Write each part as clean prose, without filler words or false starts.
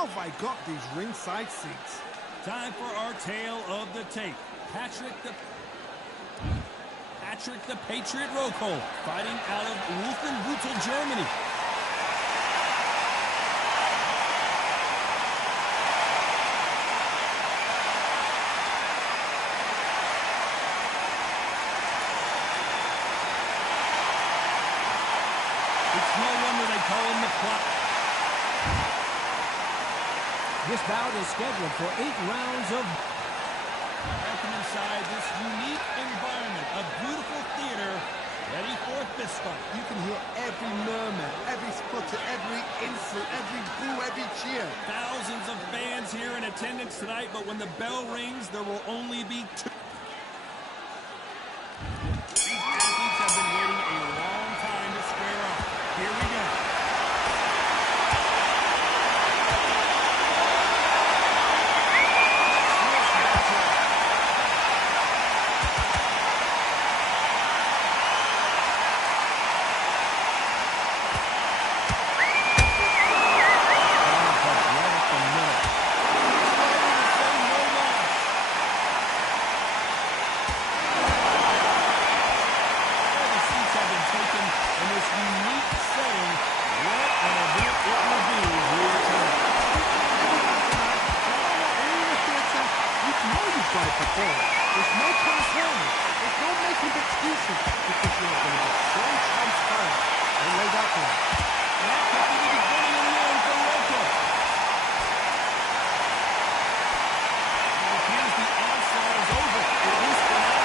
How have I got these ringside seats? Time for our tale of the tape. Patrick the Patriot Rocco, fighting out of Wolfenbüttel, Germany. It's no wonder they call him the clock. This bout is scheduled for 8 rounds of... Welcome inside this unique environment, a beautiful theater, ready for fist fight. You can hear every murmur, every sputter, every insult, every boo, every cheer. Thousands of fans here in attendance tonight, but when the bell rings, there will only be 2. These athletes have been waiting a long time to square up. Here we go. There's no transforming. There's no making excuses because you're going to be so transparent and laid out there. That could be the beginning of the end for Rocco. It appears the onslaught is over, at least for now.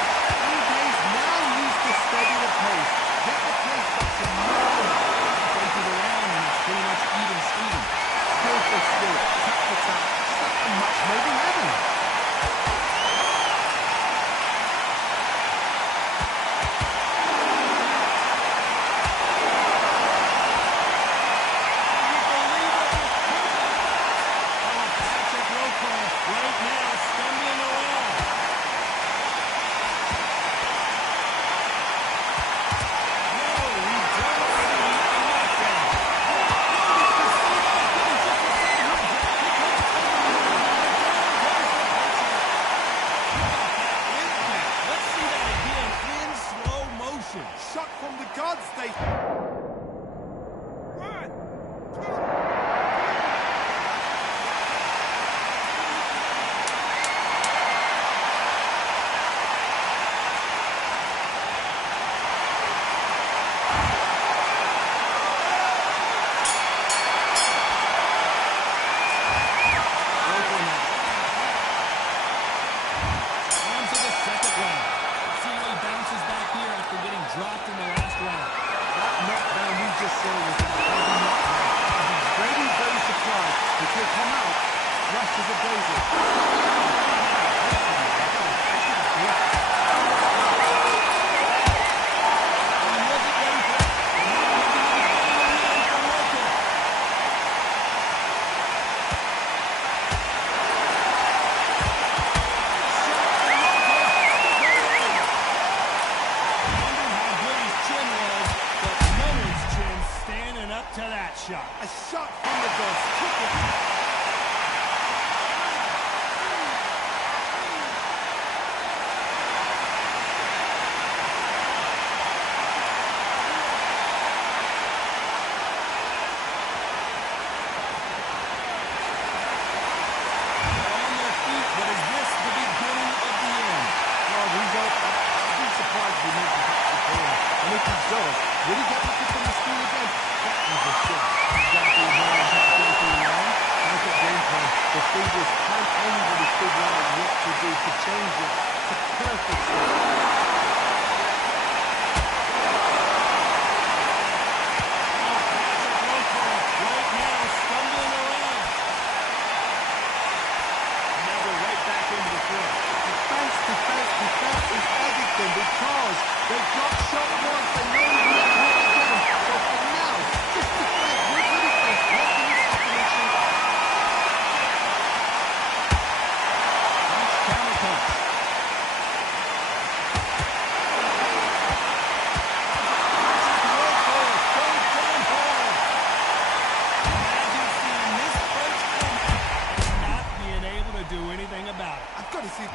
Days now needs to steady the pace. Get the pace up to normal. Halfway through the round and it's pretty much even Steven. Skill for skill, tap for tap. It's like a match made in heaven. Shot from the gods, they... One, two... dropped in the last round. That knockdown we just saw was a heavy knockdown. He's very surprised. He could come out fresh as a daisy. To that shot. A shot from the gods. On their feet, but is this the beginning of the end? Well, I'd be surprised if he makes it back to the corner. And if he does, will he get the kick on the stool again? That was a shot. He's got to be more on top of the line. Like at game plan, the fingers can't anybody figure out what to do to change it to perfect shot. Right now, stumbling around. Now we're right back into the field. Defense is everything because they got shot once, they know what see.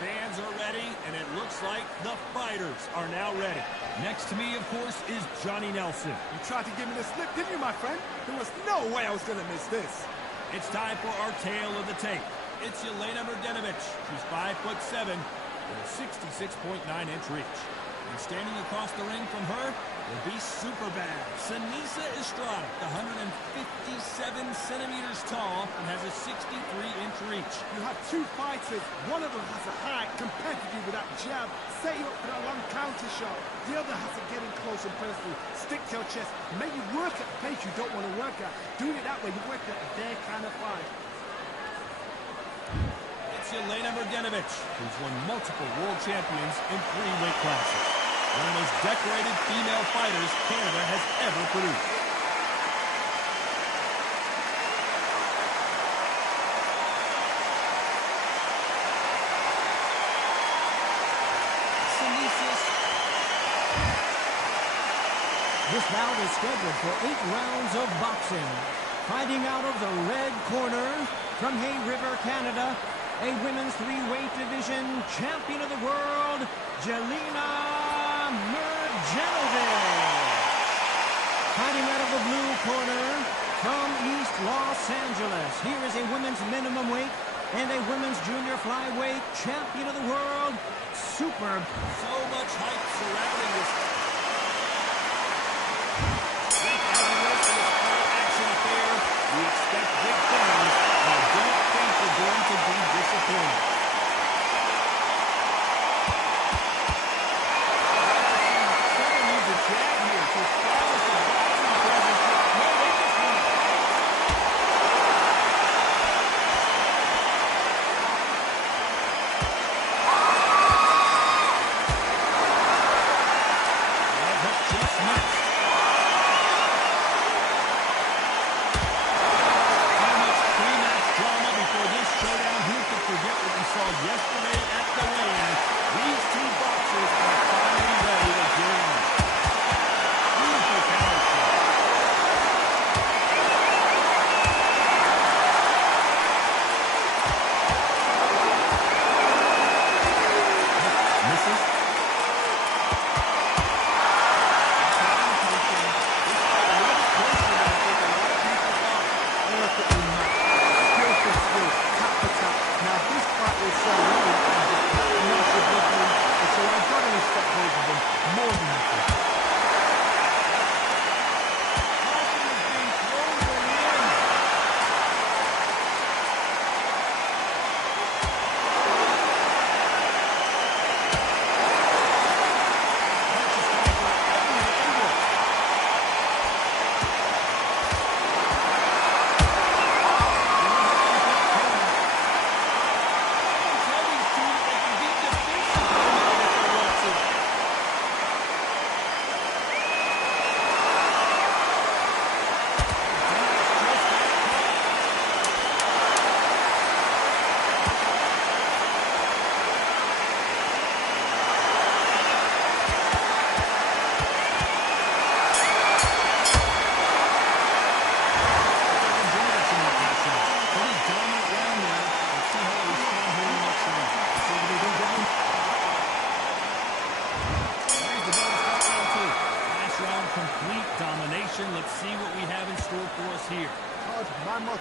Fans are ready, and it looks like the fighters are now ready. Next to me, of course, is Johnny Nelson. You tried to give me the slip, didn't you, my friend? There was no way I was going to miss this. It's time for our tale of the tape. It's Yelena Mrdjenovich. She's 5'7" with a 66.9-inch reach. And standing across the ring from her will be super bad Seniesa Estrada, 157 centimeters tall and has a 63-inch reach. You have two fighters. One of them has a height, competitive with that jab, set you up for a long counter shot. The other has to get in close and personal, stick to your chest, make you work at the pace you don't want to work at. Doing it that way, you work at their kind of fight. It's Yelena Mrdjenovich, who's won multiple world champions in 3 weight classes. One of the most decorated female fighters Canada has ever produced. This bout is scheduled for 8 rounds of boxing. Fighting out of the red corner from Hay River, Canada, a women's 3-weight division champion of the world, Yelena Mrdjenovich. Fighting out of the blue corner from East Los Angeles, here is a women's minimum weight and a women's junior flyweight champion of the world, Super. So much hype surrounding this. We expect big things, and I don't think we're going to be disappointed.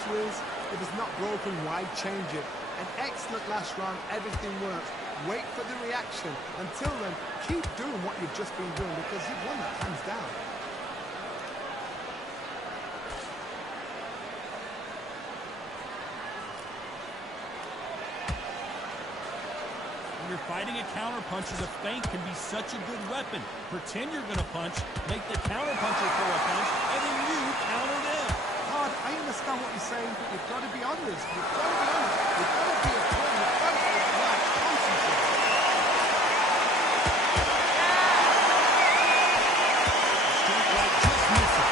motto is, if it's not broken, why change it? An excellent last round, everything works. Wait for the reaction. Until then, keep doing what you've just been doing because you've won that hands down. When you're fighting a counterpuncher, the feint can be such a good weapon. Pretend you're going to punch, make the counterpuncher throw a punch, and then you counter them. Todd, I understand what you're saying, but you've got to be honest. You've got to be honest. You've got to be a pro. You've got to be relax, concentrate. Straight right just misses.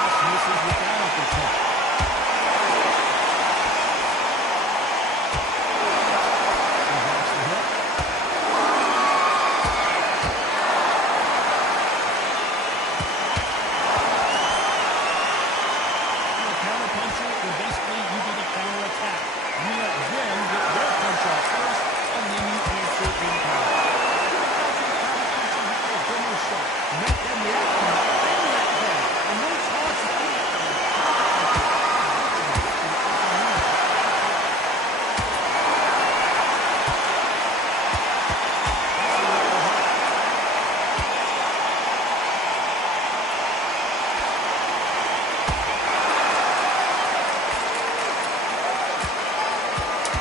Just misses with that uppercut. Reverse the hook. You're a counterpuncher, then basically you do the counterattack. You let them get their punch off first, and then you answer in kind. Make them react to it, then let them. And when it's hard to do that,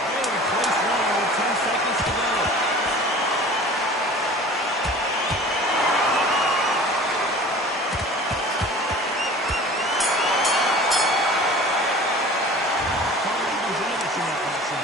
Very close round with 10 seconds to go. Undisputed in that action.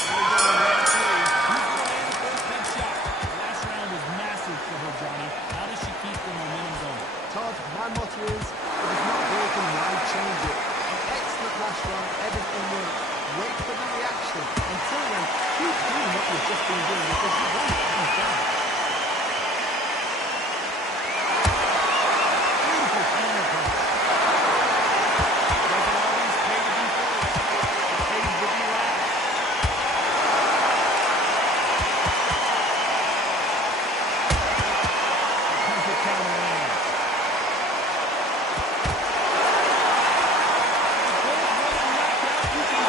Here we go, round three. Who's going to land the first big shot? The last round was massive for her, Johnny. How does she keep the momentum going? Todd, my motto is, if it's not broken, why change it? An excellent last round, everything works. Wait for the reaction. Until then, keep doing what you've just been doing because you won it hands down. Beautiful counterpunch. Doesn't always pay to be first. It pays to be last. Perfect counter lands. Both running knockout, you can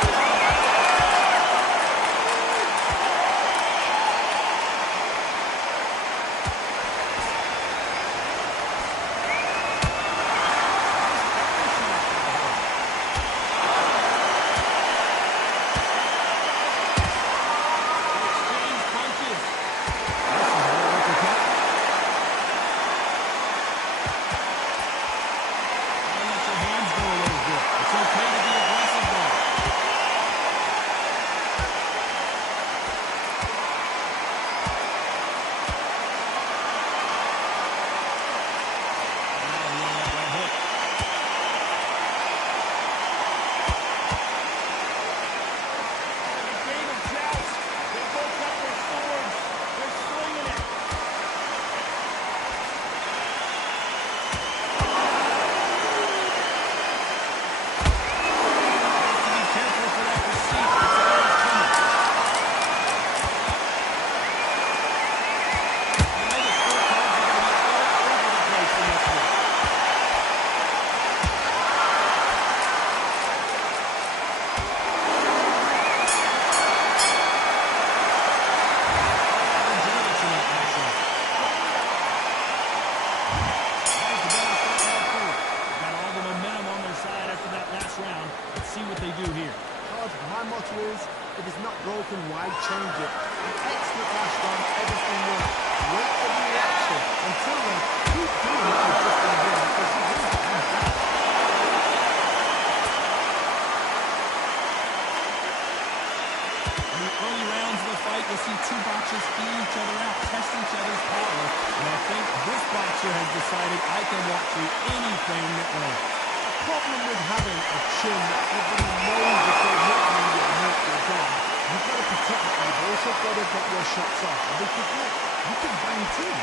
exchange punches. This is a little uppercut. Don't let your hands go a little bit. It's okay to be aggressive though. Now he on that right hook. A game of joust. They both got their swords. They're swinging it. Has to be careful for that receipt. It's always coming. You know the scorecards are going to be all over the place in this one. Undisputed in that action. There's the better start round four. Got all the momentum on their side after that last round. Let's see what they do here. Todd, my motto is, if it's not broken, why change it? An excellent last round, everything works. Wait for the reaction. Until then, keep doing what you've just been doing because you won it hands down. In the early rounds of the fight, you'll see two boxers feel each other out, test each other's power. And I think this boxer has decided I can walk through anything that lands. The problem with having a chin that everybody knows if they're hitting you, you'll hurt your gun. You've got to protect it, but you've also got to get your shots off. Because look, you can bang too.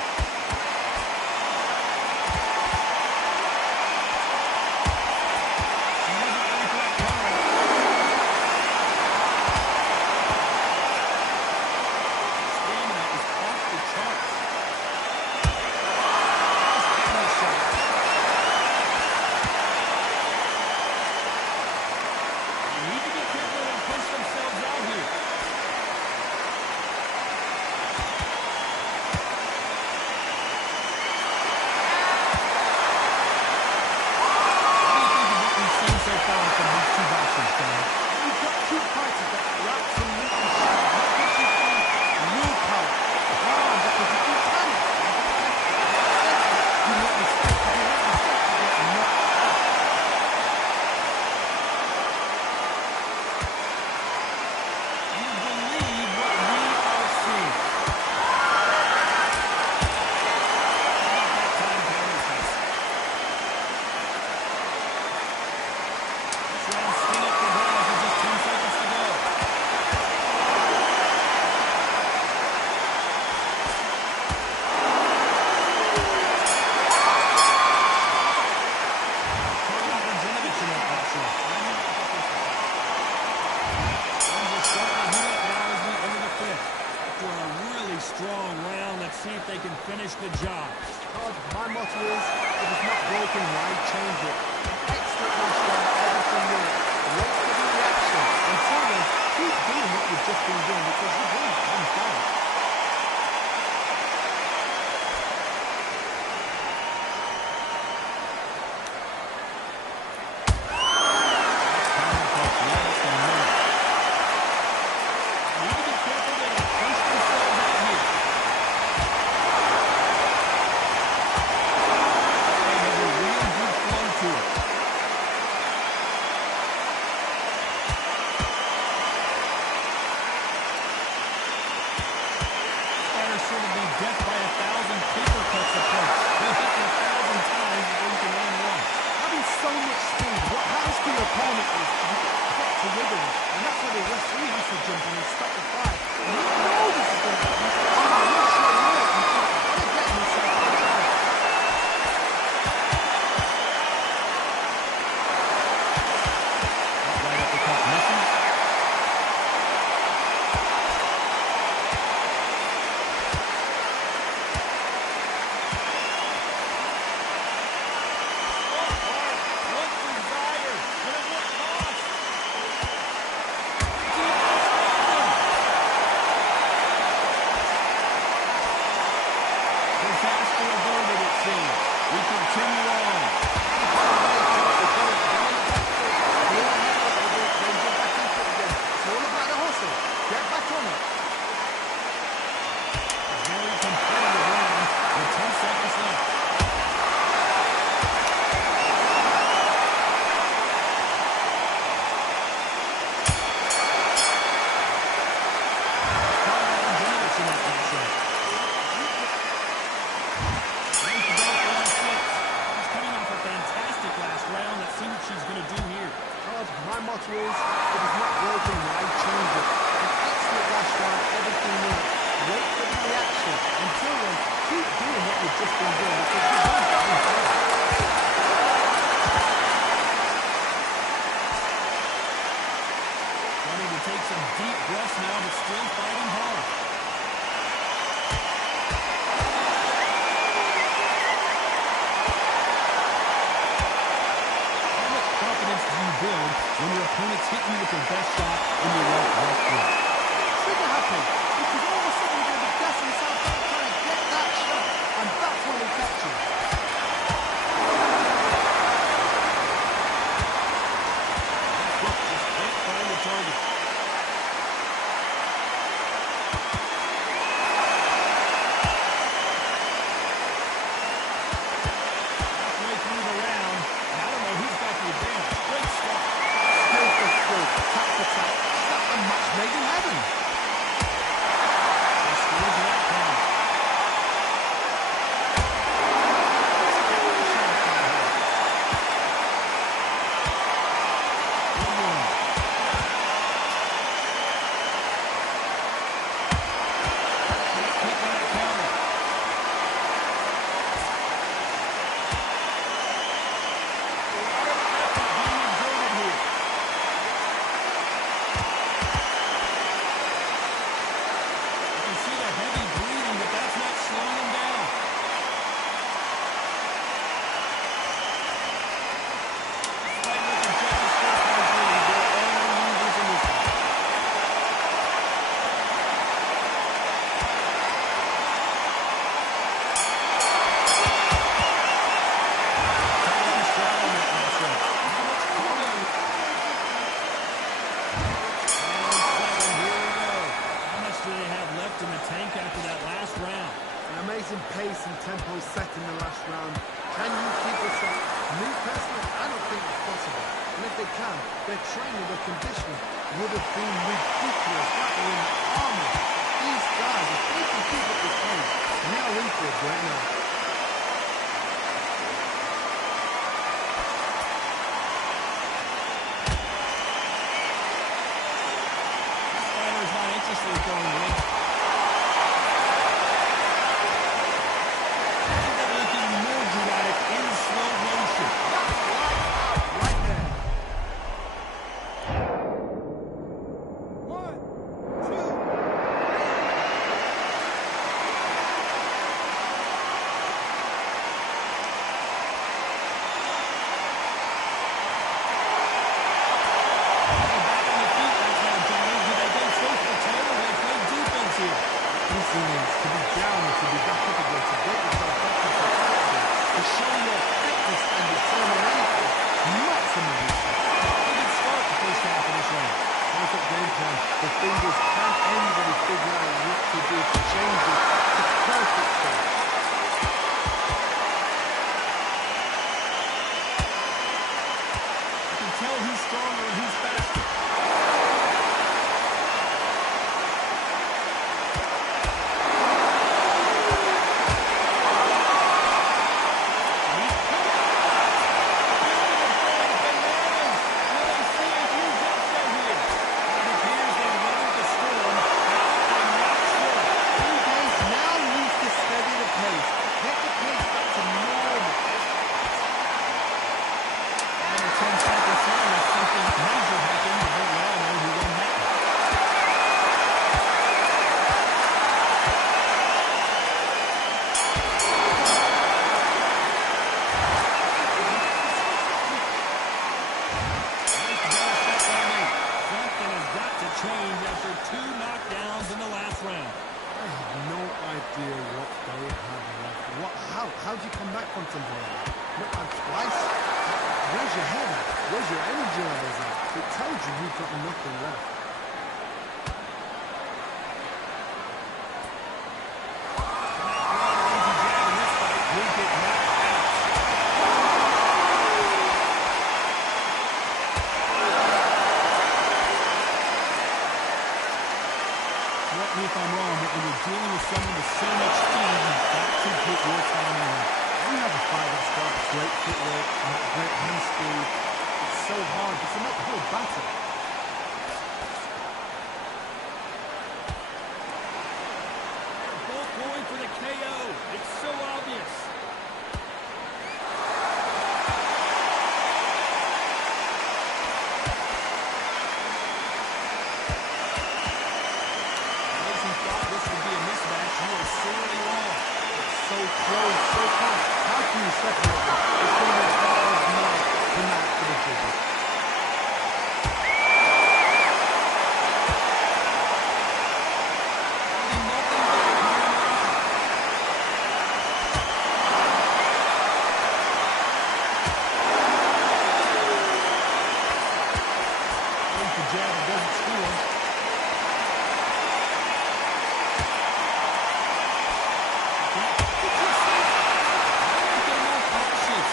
She wasn't ready for that counter. My motto is, if it's not broken, why change it? Excellent last round, everything works. Wait for the reaction. Until then, keep doing what you've just been doing because you've won hands down. When your opponent's hitting you with their best shot in your right left foot. Trigger happy because all of a sudden you're going to be gassing yourself out trying to get that shot, and that's when he catches. Just can't find the target. Halfway through the round, and I don't know who's got the advantage. Great start. Skill for skill, tap for tap. That's a match made in heaven. Let's go to that count. Pace and tempo set in the last round. Can you keep this up? Me personally, I don't think it's possible. And if they can, their training, their conditioning would have been ridiculous. That were in the armor. These guys, if they can keep up this pace, we are in for a great night. This fighter's not interested in going away. In slow motion. That's lights out right there. 1, 2. stronger and who's faster. Change after 2 knockdowns in the last round. I have no idea what they have left. How do you come back from something like that? Look, twice? Where's your head at? Where's your energy levels at? It tells you you've got nothing left. Easy jab in this fight. He'll get knocked out. Correct me if I'm wrong, but when you're dealing with someone with so much speed, you've got to put your timing in. You have a fight that starts great footwork, great hand speed. It's so hard. It's an uphill battle. They're both going for the KO. It's so obvious. Those who thought this would be a mismatch, you are sorely wrong. So close, so close. How can you separate them? It's going to be hard night tonight for the judges. There's the jab that doesn't score. They're more cautious.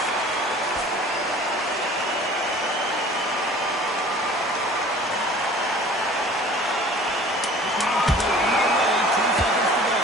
This round could go either way. 2 seconds to go.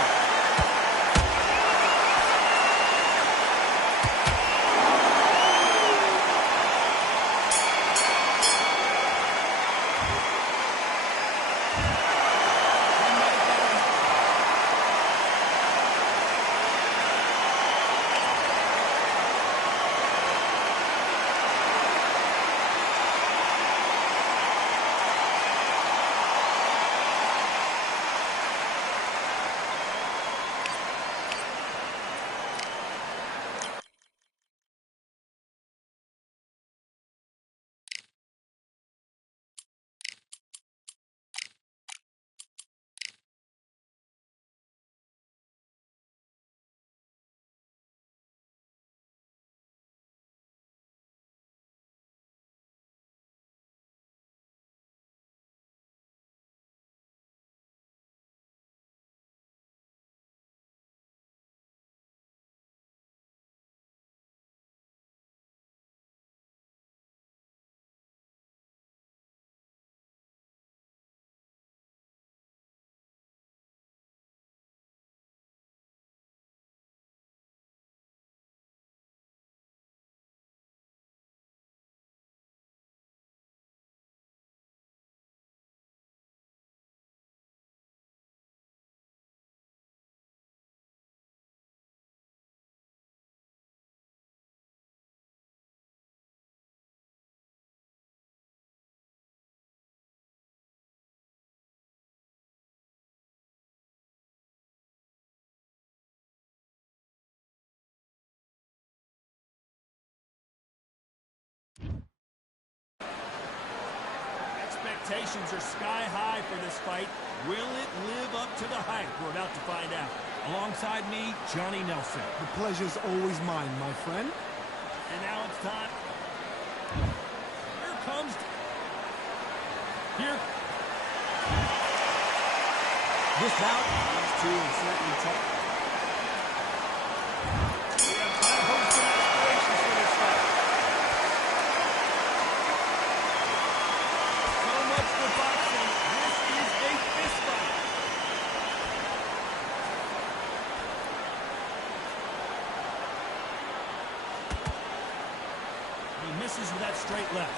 Expectations are sky high for this fight. Will it live up to the hype? We're about to find out. Alongside me, Johnny Nelson. The pleasure's always mine, my friend. And now it's time. Here comes... Here. This bout These two are certainly top. We have high hopes and aspirations for this fight. Misses with that straight left.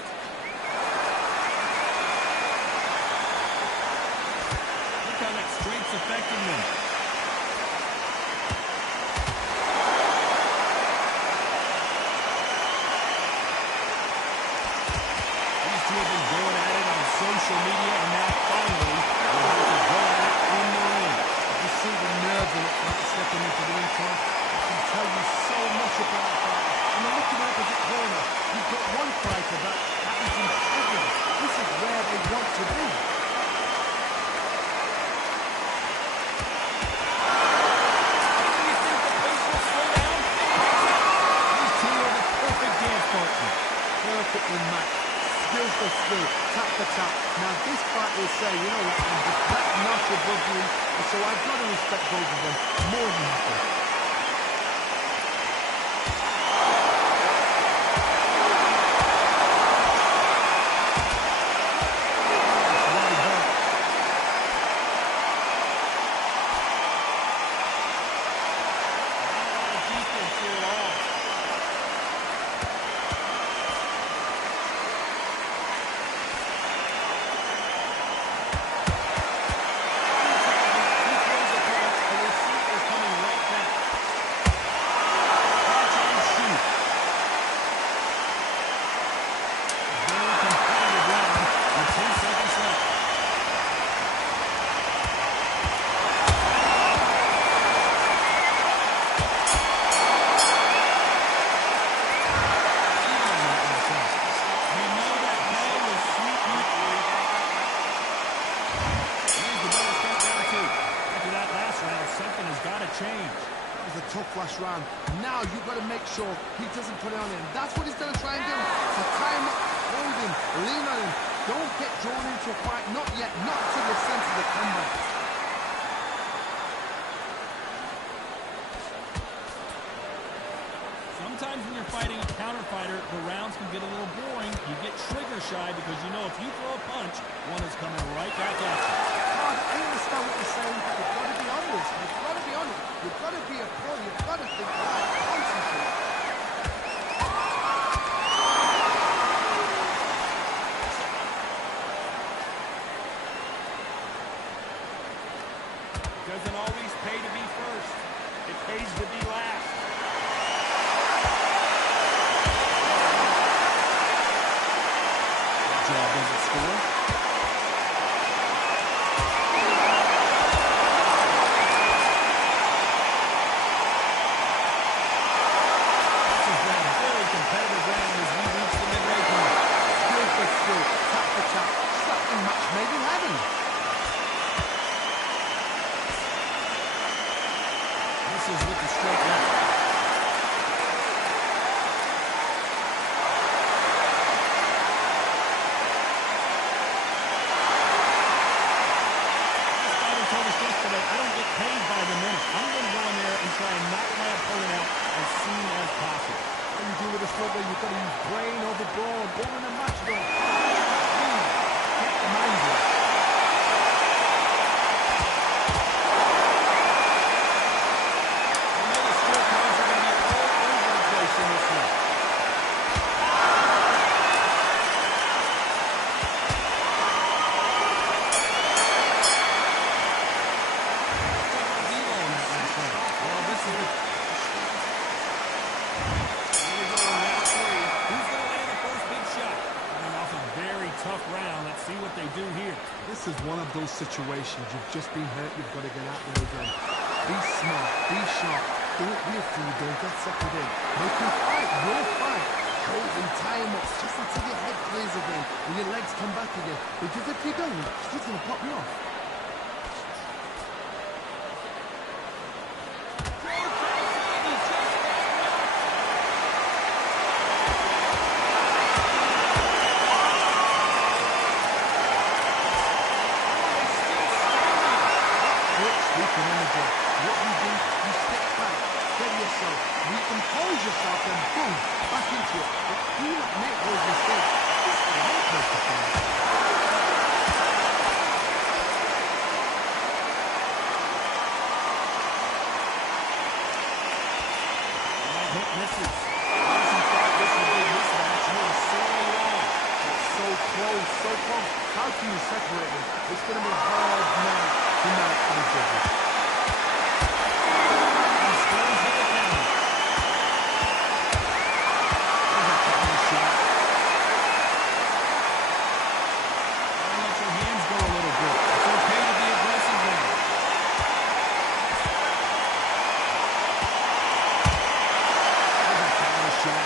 Look how that straight's affecting them. These two have been going at it on social media, and now finally they're able to go at it in the ring. You see the nerves in it like stepping into the ring, Tom. I can tell you so much about that. And then look at the opposite corner. You've got one fighter that is integral. This is where they want to be. Do you think the pace will slow down? These two are the perfect dance partners. Perfectly matched. Skill for skill, tap for tap. Now this fight will say, you know what, I'm just that notch above you, and so I've got to respect both of them more than nothing. Flash round. Now you've got to make sure he doesn't put it on him. That's what he's going to try and do. So tie him up, hold him, lean on him. Don't get drawn into a fight. Not yet. Not to the sense of the combat. Sometimes when you're fighting a counter fighter, the rounds can get a little boring. You get trigger shy because you know if you throw a punch, one is coming right back at you. God, I understand what you're saying, but you've got to be honest. You've got to be honest. You've got to be a pro. You've got to think right. Concentrate. Doesn't always pay to be first. It pays to be last. Jab doesn't score. You've got to use brain over brawn. Go in a match, though. Keep the mind up. I know the scorecards are going to be all over the place in this one. Well, this is the... Tough round. Let's see what they do here. This is one of those situations. You've just been hurt. You've got to get out there again. Be smart. Be sharp. Don't be a fool. Don't get suckered in. Make him fight. You'll fight. Hold him. Tie him up just until your head clears again and your legs come back again. Because if you don't, he's just going to pop you off. What you do, you step back, steady yourself, recompose yourself, and boom, back into it. But do not make those mistakes. This is not close to fire. That hit misses. As he thought this would be his match, he was close, so close. How can you separate them? It's going to be hard now tonight for the judges. And scores with the counter. There's a counter shot. Don't let your hands go a little bit. It's okay to be aggressive now. There's a counter shot.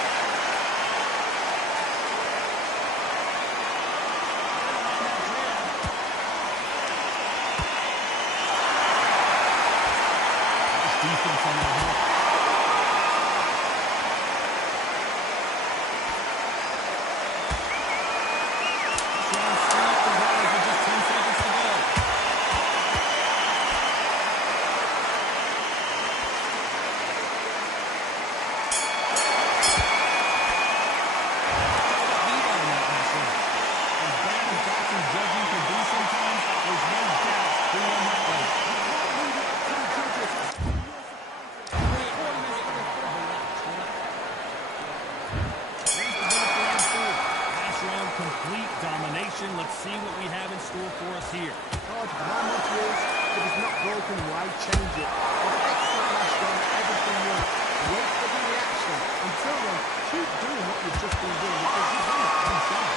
Defense on that hook. Strong straight to rise with just 10 seconds to go. Lead on that last round. As bad as boxing judging can be sometimes, there's no doubt who won that fight. Complete domination. Let's see what we have in store for us here. George, my motto is, if it's not broken, why change it? An excellent last round, everything works. Wait for the reaction. Until then, keep doing what you've just been doing because you've won it inside.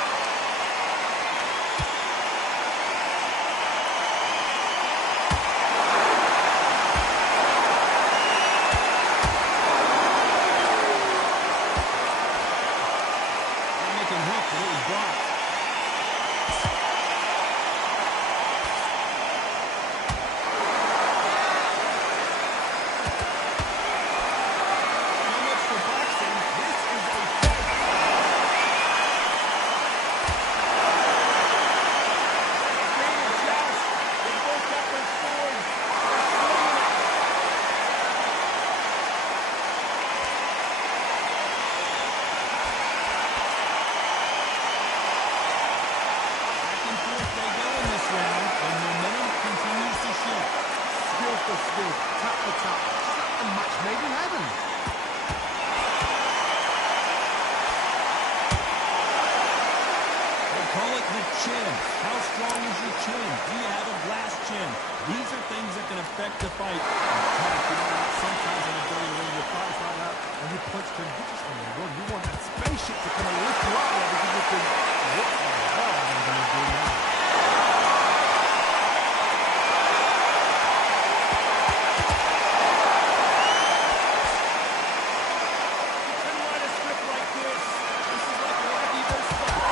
They're making hooks, but it was blocked. So much for boxing. This is a fight. Game of joust. They both got their swords. They're swinging it. Back and forth they go in this round, and momentum continues to shift. Skill for skill, tap for tap. It's like a match made in heaven. They call it the chin. How strong is your chin? Do you have a glass chin? These are things that can affect the fight. Sometimes in a dirty ring, you fight like that, and you punch them, you just want to run. You want that spaceship to come and lift you out there because you think, what the hell am I going to do now? You can write a script like this. This is like Rocky versus the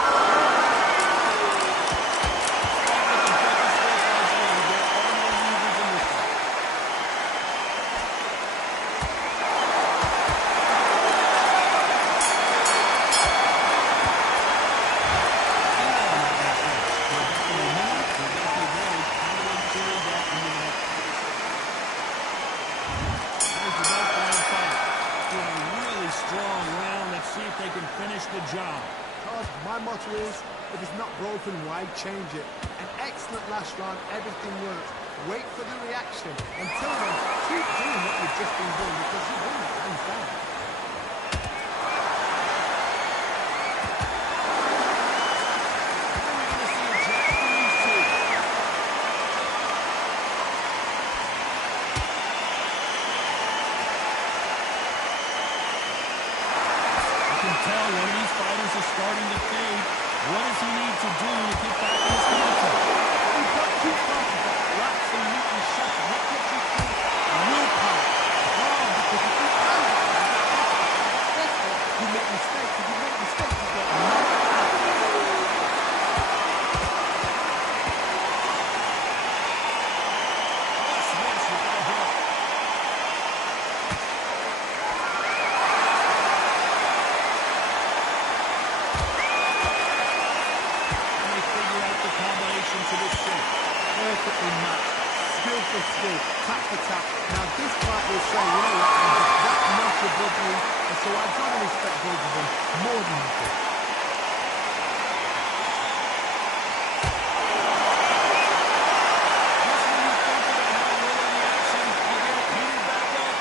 strong round. Let's see if they can finish the job. Todd, my motto is, if it's not broken, why change it? An excellent last round, everything works. Wait for the reaction. Until then, keep doing what you've just been doing because you won it hands down. When are we going to see a jab from these two? You can tell one of these fighters is starting to fade. What does he need to do to get back in his momentum? You've got two parties that are absolutely shattered. What gets you through? Willpower. Because if you can't you make mistakes. If you make mistakes, you've got no Smash with that hook. And they figure out the combination to this shit. perfectly matched. Skill for skill, tap for tap. Now this fight will say, you know what, that match above me, and so I've got to respect both of them more than anything. Just when you think you're gonna have a little reaction, you get it heated back up.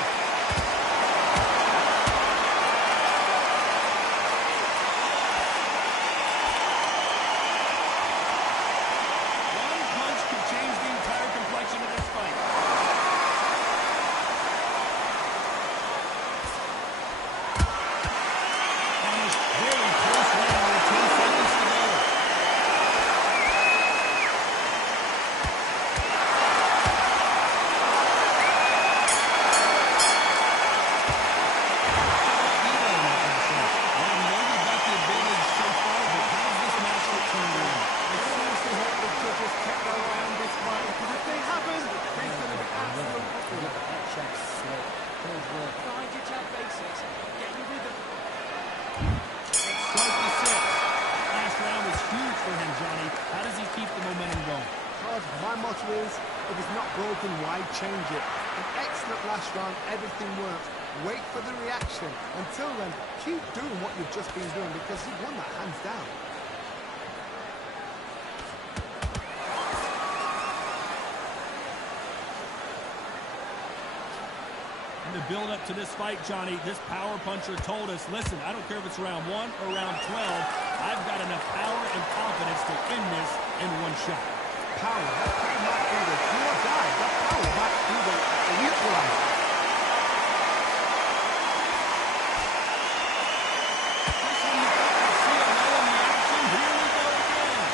Let's start the sixth. Last round was huge for him, Johnny. How does he keep the momentum going? Todd, my motto is, if it's not broken, why change it? An excellent last round, everything worked. Wait for the reaction. Until then, keep doing what you've just been doing because you've won that hands down. In the build-up to this fight, Johnny, this power puncher told us, listen, I don't care if it's round 1 or round 12, I've got enough power and confidence to end this in one shot. Power, that power might be the do or die. That power might be the equalizer. This one you got to see a low in the action. Here we go again.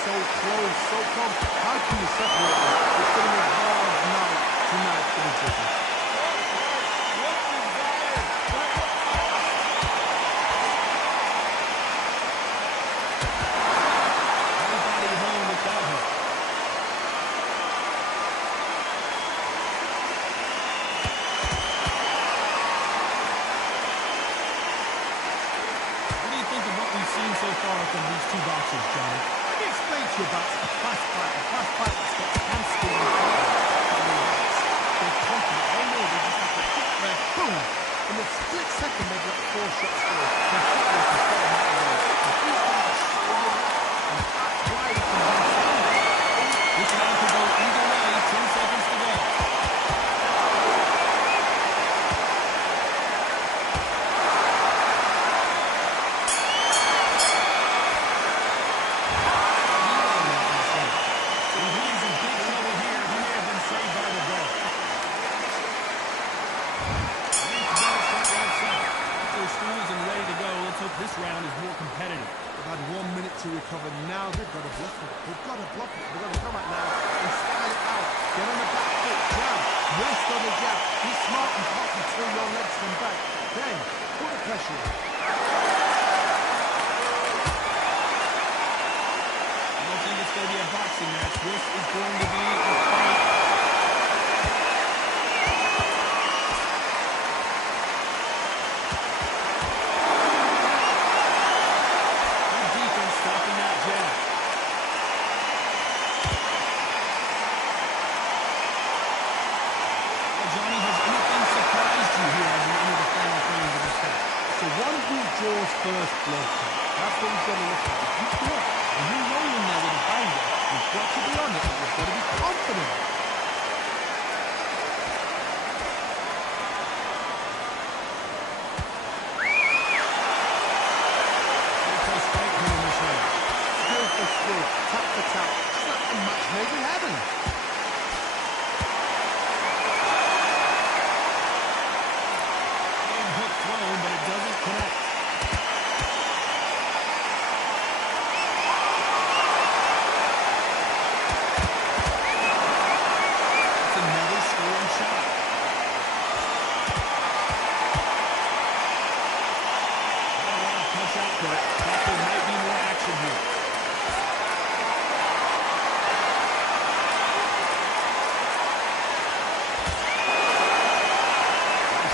So close, so close. How can you separate them? It's going to be a hard night tonight for the judges. Everybody home without him. What do you think of what we've seen so far from these two boxers, Johnny? Explain to you about a fast fight that's got hand speed and power. They're confident, they know they just have to kick their boom. In a split second, they've got 4 shots through. Their footwork is getting out of the way. And these guys are so relaxed, and that's why they can win so much. This round could go either way. 10 seconds to go. This round is more competitive. They've had 1 minute to recover. Now they've got to bluff it. They've got to bluff it. They've got to come out now and style it out. Get on the back foot, jab. Rest on the jab. Be smart and pop until your legs come back. Then, put the pressure on. I don't think it's going to be a boxing match. This is going to be a fight. Draws first blood. That's what he's got to look at. If you block and you roll in there with a banger, you've got to be on it. You've got to be confident. Skill for skill, tap for tap. It's like a match made in heaven. Hook thrown, but it doesn't connect.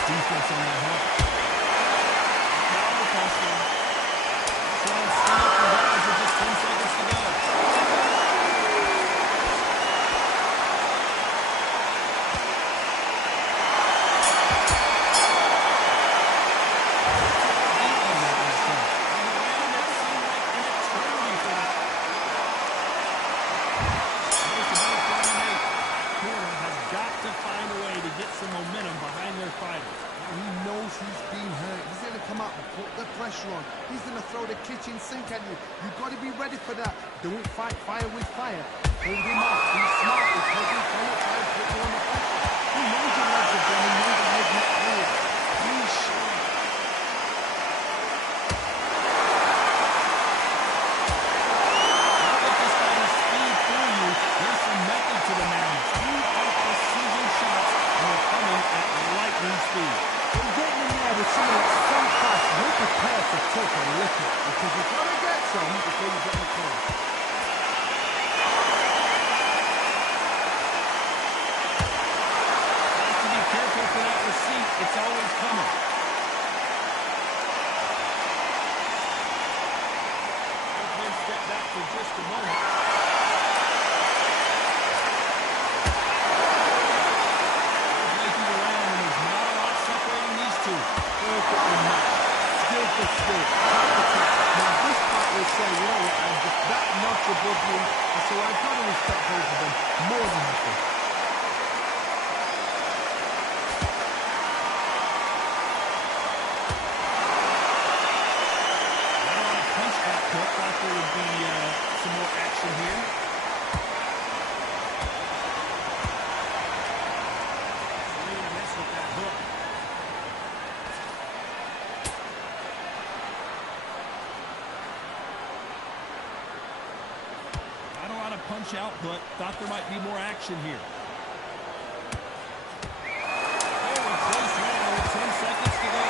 Defense on that hook. Trying to steal up the guys with just 10 seconds to go. Some momentum behind their fighters. He knows he's been hurt. He's going to come up and put the pressure on. He's going to throw the kitchen sink at you. You've got to be ready for that. Don't fight fire with fire. Hold him up. Be smart. Because he's going to try and put you on the pressure. He knows your legs are done. He knows your head's not clear. Be sure. Look at this guy's speed through you. There's some method to the madness. These are precision shots. Coming at lightning speed. When getting in there with someone that's so fast, you're prepared to take a lick. tricky because you've got to get some before you get the call. Has to be careful for that receipt. It's always coming. Then step back for just a moment. Making around, and there's not a lot separating these two. Perfectly matched. Skill for skill. Tap for tap. Now this part will say, you know what, I'm just that notch above you, and so I've got to respect both of them more than nothing. Thought there would be some more action here. Swing and miss with that hook. Not a lot of punch output. Thought there might be more action here. Very close now with 10 seconds to go.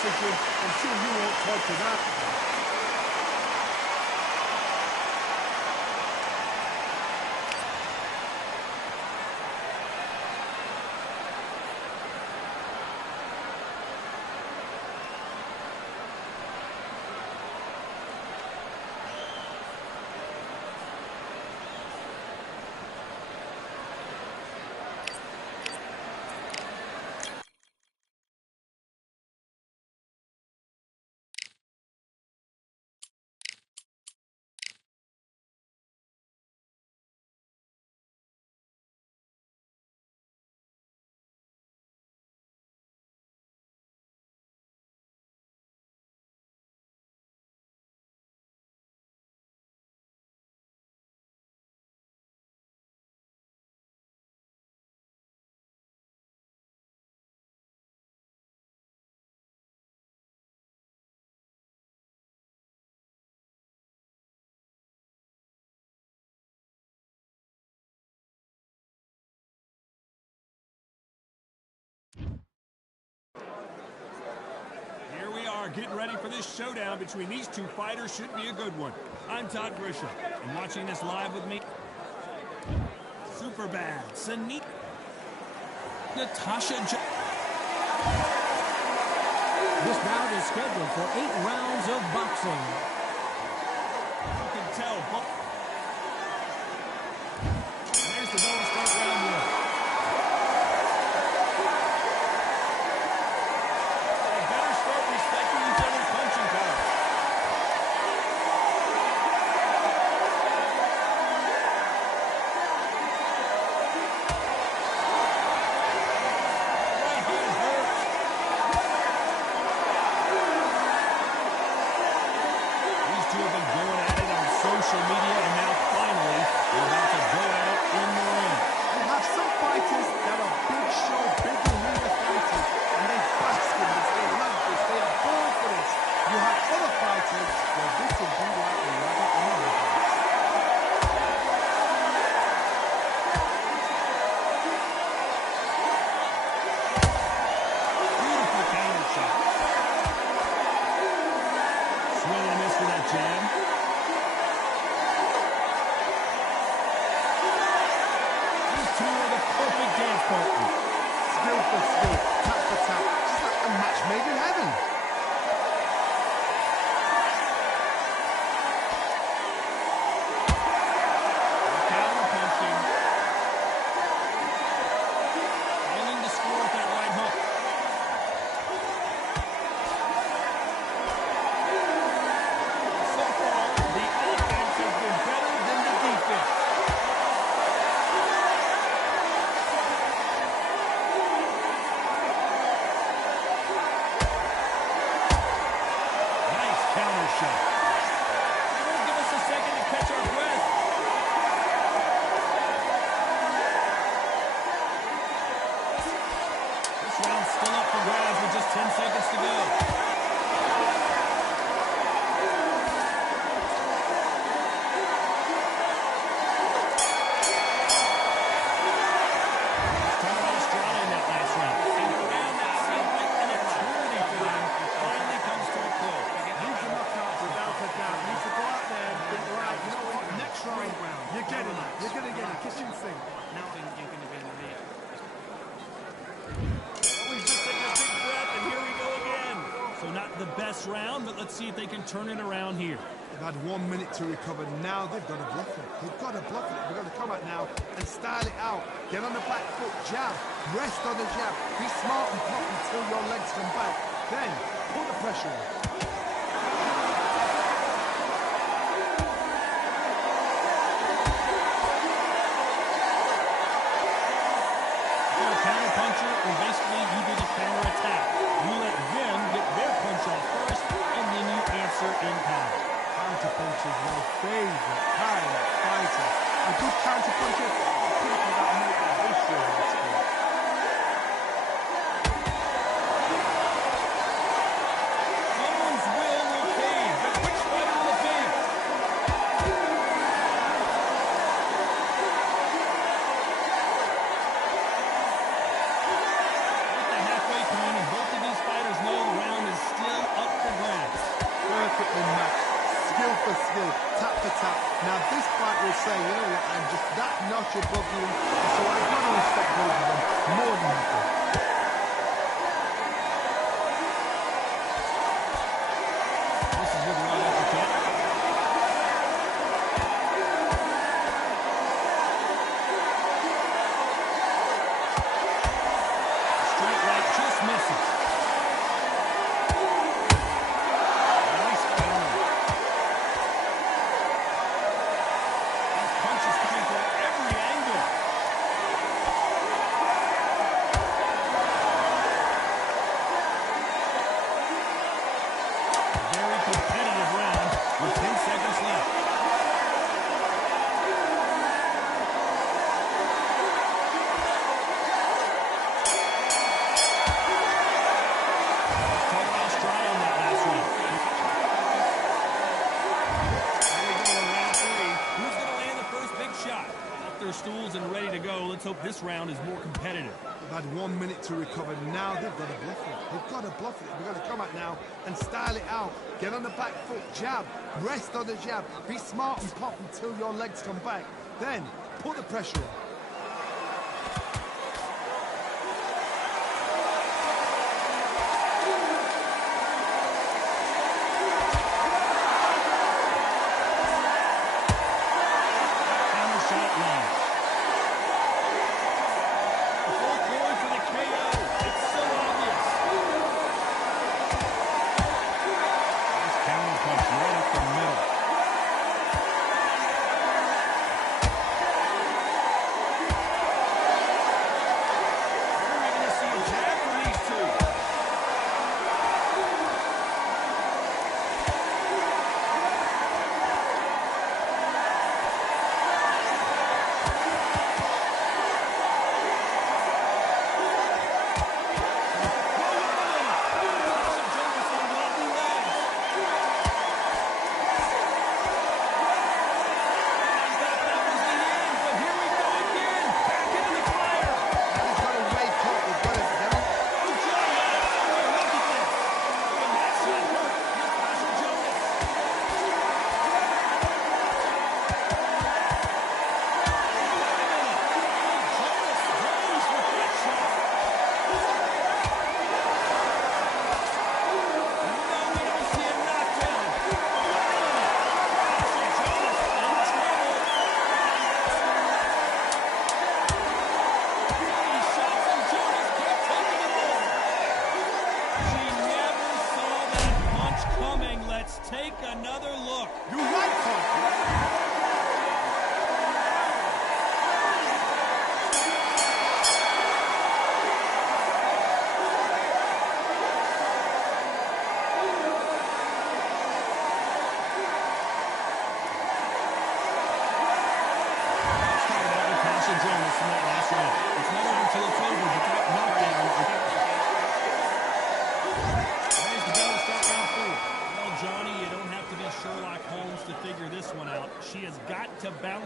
Decision. I'm sure you won't talk to that. Getting ready for this showdown between these two fighters. Should be a good one. I'm Todd Grisham, and watching this live with me, Super Bad, Sanika, Natasha. This bout is scheduled for 8 rounds of boxing. You can tell. There's the bell to start round one. Skill for skill, tap for tap, just like a match made in heaven. Counter punching. Failing to score with that right hook. So far, the offense has been better than the defense. round still up for grabs with just 10 seconds to go. Round, but let's see if they can turn it around here. They've had 1 minute to recover. Now they've got to bluff it. They've got to bluff it. They've got to come out now and style it out. Get on the back foot, jab, rest on the jab. Be smart and pop until your legs come back. Then put the pressure on. You're a counter puncher, and basically you do the counter attack. You let them get their punch off first, and then you answer in kind. Counter punch is my favorite kind of fighter. A good counter puncher is people that make the history of the sport. Someone's will fade, but which fighter will it be? At the halfway point, and both of these fighters know the round is still up for grabs. Perfectly matched, skill for skill, tap for tap. Now this fight will say, you know what, I'm just that notch above you, so I've got to respect both of them more than you do. This is with a right uppercut. Straight right just misses. Nice counter. These punches coming from every angle. Very competitive round with 10 seconds left. Talk about stride on that last round. Here we go in round 3. Who's going to land the first big shot? Off their stools and ready to go. Let's hope this round is more competitive. They've had 1 minute to recover. Now they've got to bluff it. They've got to bluff it. They've got to come out now and style it out. Get on the back foot, jab, rest on the jab. Be smart and pop until your legs come back. Then put the pressure on. Counter shot lands. Full going for the KO. It's so obvious. Nice counter punch right up the middle.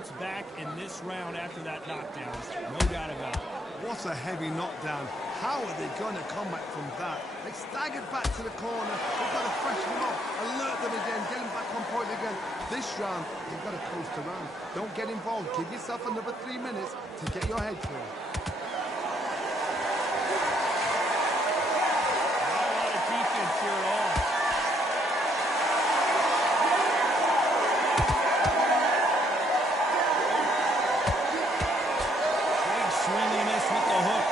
bounce back in this round after that knockdown. No doubt about it. What a heavy knockdown. How are they going to come back from that? They staggered back to the corner. They've got to freshen them up, alert them again, get them back on point again. This round, they've got to coast around. Don't get involved. Give yourself another 3 minutes to get your head clear. Not a lot of defense here at all. Big swing and a miss with the hook.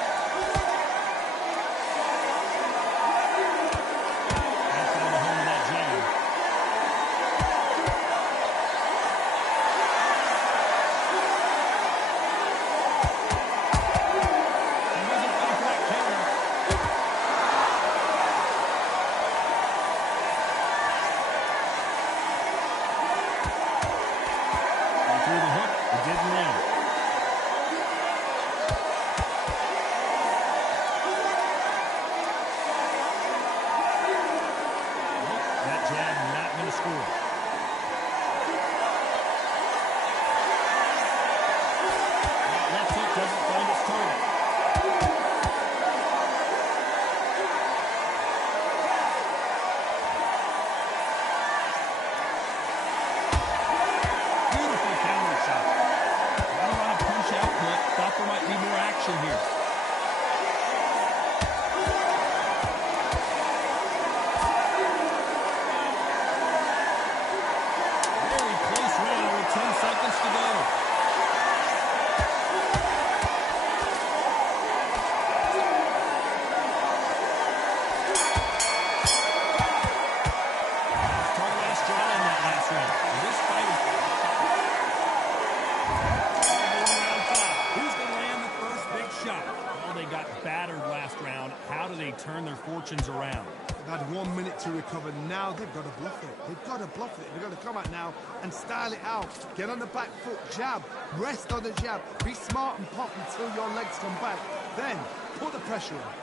Turn their fortunes around. They've had 1 minute to recover. Now they've got to bluff it. They've got to bluff it. They've got to come out now and style it out. Get on the back foot, jab, rest on the jab. Be smart and pop until your legs come back. Then put the pressure on.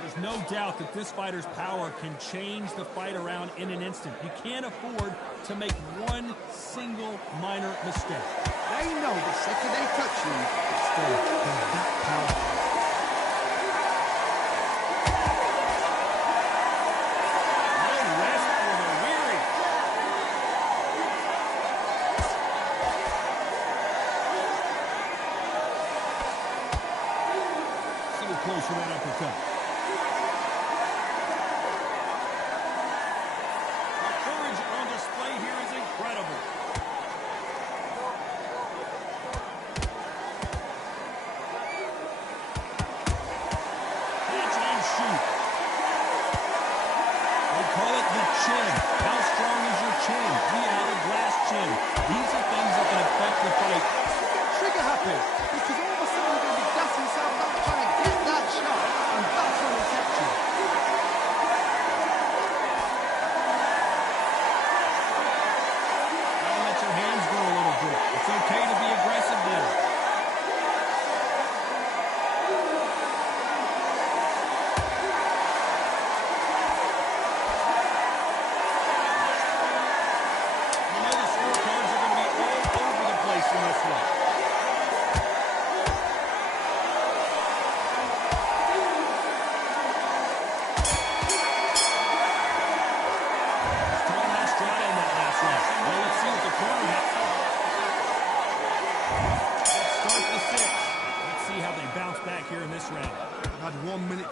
There's no doubt that this fighter's power can change the fight around in an instant. You can't afford to make one single minor mistake. They know the second they touch you, still they're that powerful. No rest for the weary. So close for that uppercut.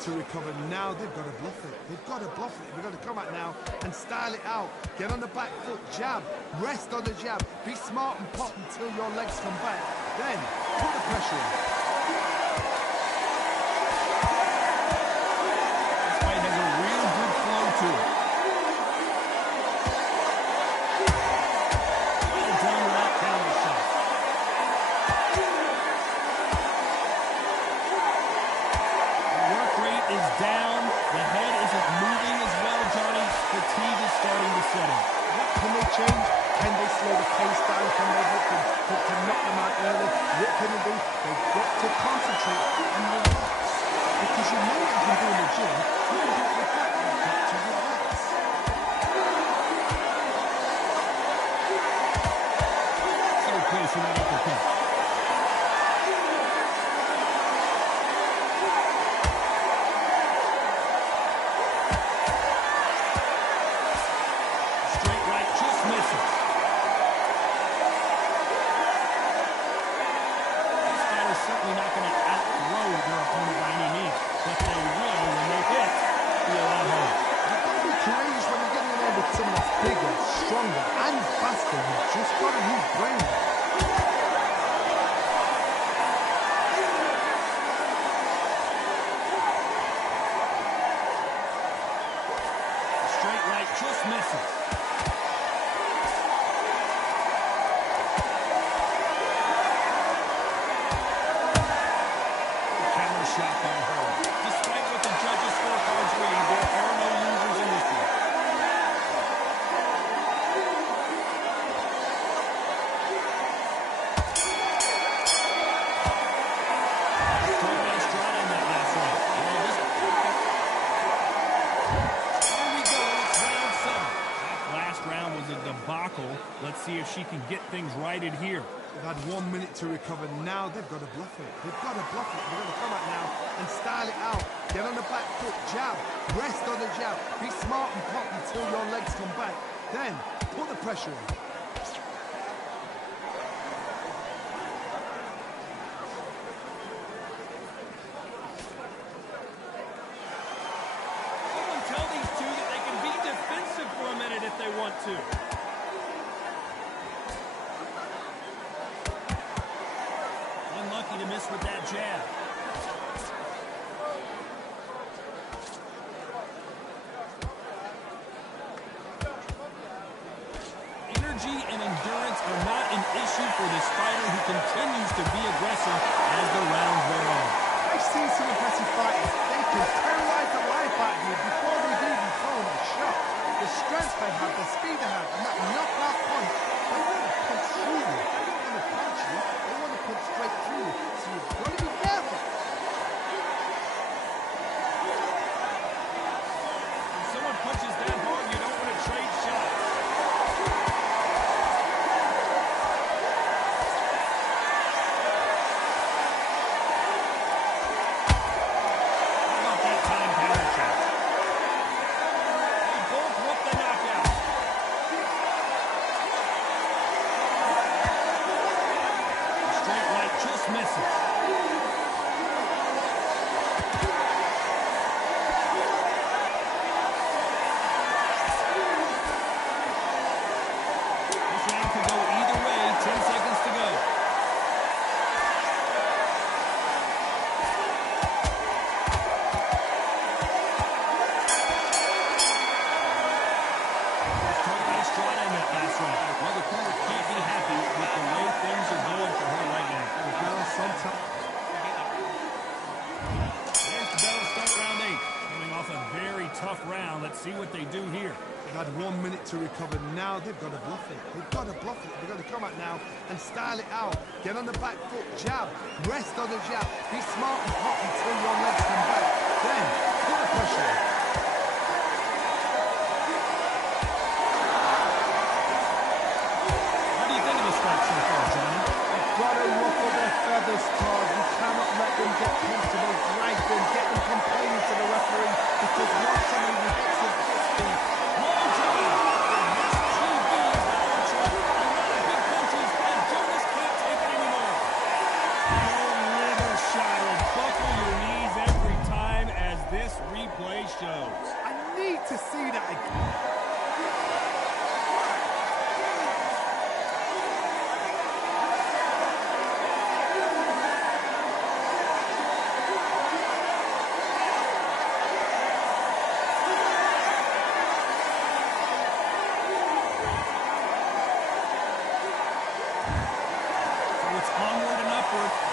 To recover now, they've got to bluff it. They've got to bluff it. They've got to come out now and style it out. Get on the back foot, jab, rest on the jab. Be smart and pop until your legs come back. Then put the pressure on. This fight has a real good flow to it. Well done with that counter shot. Is down. The head isn't moving as well, Johnny. Fatigue is starting to set in. What can they change? Can they slow the pace down? Can they look to knock them out early? What can they do? They've got to concentrate and relax. because you know what you can do in the gym, you can do it with that. You've got to relax. So close to that uppercut. Straight right just misses. This fighter's certainly not going to outthrow their opponent by any means, but they will, when they hit, be a lot harder. You've got to be courageous when you're getting in there with someone that's bigger, stronger, and faster. You've just got to use brain. Straight right just misses. Counter shot by her. Despite what the judges' scorecards read, there are no losers in this one. Totally nice shot in that last round. Well, this Here we go, it's round 7. That last round was a debacle. Let's see if she can get things righted here. They've had 1 minute to recover. Now they've got to bluff it. They've got to bluff it. They've got to come out now and style it out. Get on the back foot, jab, rest on the jab. Be smart and pop until your legs come back. Then put the pressure on. Someone tell these two that they can be defensive for a minute if they want to. Unlucky to miss with that jab. Energy and endurance are not an issue for this fighter who continues to be aggressive as the rounds wear on. I've seen some impressive fighters. They can terrorize the life out of you before they've even thrown a shot. The strength they have, the speed they have, and that knockout punch, they want to punch through you. They don't want to punch you. They want to punch straight through you. So you've got to be careful. When someone punches that hard, you don't want to trade shots. How about that time counter shot? They both want the knockout. Straight right just misses. This round could go either way. 10 seconds to go. Totally strong in that last round. Well, the corner can't be happy with the way things are going for her right now. Well, sometimes. There's the bell to start round 8. Coming off a very tough round. Let's see what they do here. They've had 1 minute to recover. Now they've got to bluff it. They've got to bluff it. They've got to come out now and style it out. Get on the back foot, jab, rest on the jab. Be smart and pop until your legs come back. Then put the pressure on. What do you think of this fight so far, Johnny? You've got to ruffle their feathers, Todd. You cannot let them get comfortable. Drag them, get them complaining to the referee because once somebody hits your foot speed, Whoa, Johnny! This TV is the archer. A lot of big punches, and Jonas can't take it anymore. Oh, liver shot will buckle your knees every time, as this replay shows. I need to see that again. So it's onward and upward.